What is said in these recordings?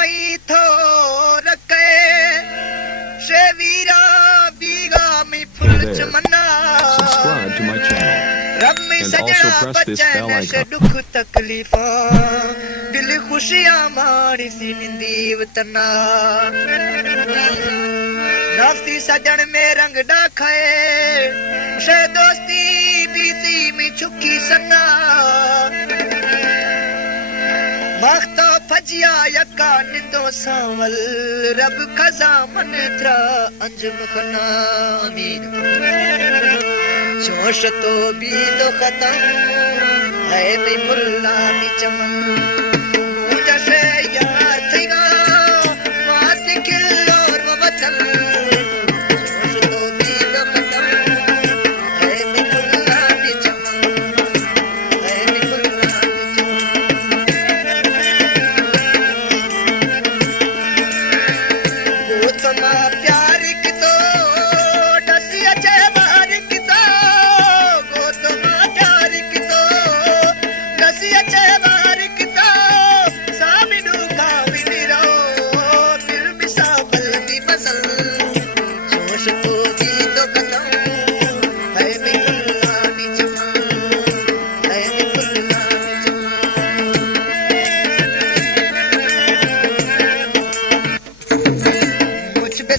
माई थो रखे शेवीरा बीगा में फुल चमना Subscribe to my channel रब में and also सजना press this बच्चे bell नशे icon. दुख तकलीफा दिल खुशियां मारी सी निंदी वतना नफ्सी सजन में रंग डाखाए शे दोस्ती बीती में छुकी सना मख्ता फजिया यका निंदो सावल रब खजा मन त्रा अंजुम खना आमीन जोश तो भी तो खत्म है भी मुल्ला भी चमन मुझे से याद थीगा वात किल और वतन जोश तो भी तो खत्म है भी मुल्ला भी चमन है भी मुल्ला भी चमन वो तमा प्यार की तो डसिया चेवार की तो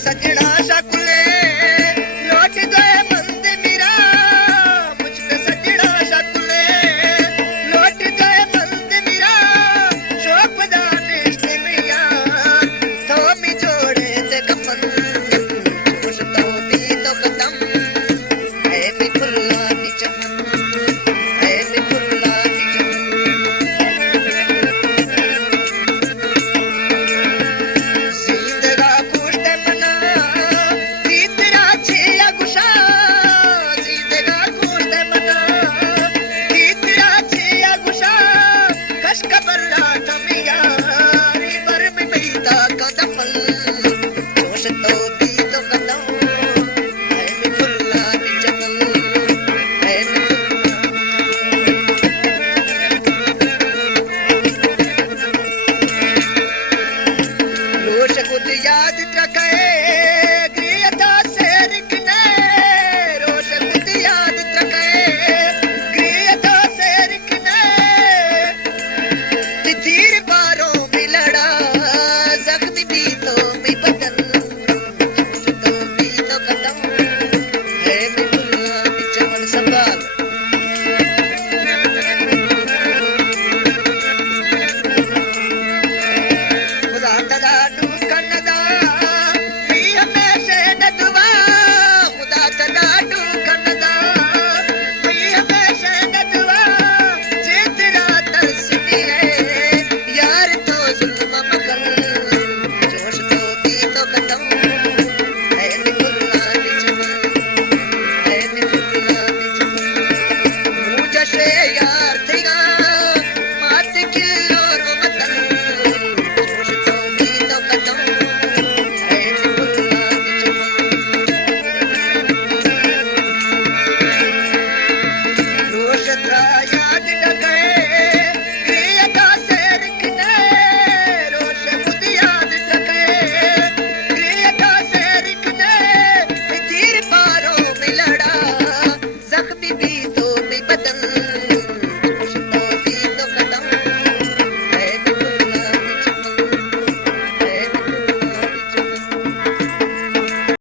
सजना शकुले लौट गए मंद मेरा मुझ पे सजना शकुले लौट गए मंद मेरा शोक दाने से मिया तो मी जोड़े ते कफन जोश तो भी तो खत्म है मी फुल्ला दी चमन है मी फुल्ला दी चमन जिंदगा पूछते मना तीतरा छिया गुशा जिंदगा पूछते मना तीतरा छिया गुशा कश कबरा कमिया रिवर में बीता कदफल जोश तो भी तो खत्म है मी फुल्ला दी चमन है मी लोश खुद याद रखे गृहता से रिकने रोश खुद याद रखे गृहता से रिकने तीर बारों में लड़ा जख्म भी तो में बदन जोश तो भी तो खत्म है मी फुल्ला दी चमन संभाल खुदा तदा डूकन दा भी हमेशा नदवा खुदा तदा डूकन दा भी हमेशा नदवा जितना तरसनी है यार तो जुल्म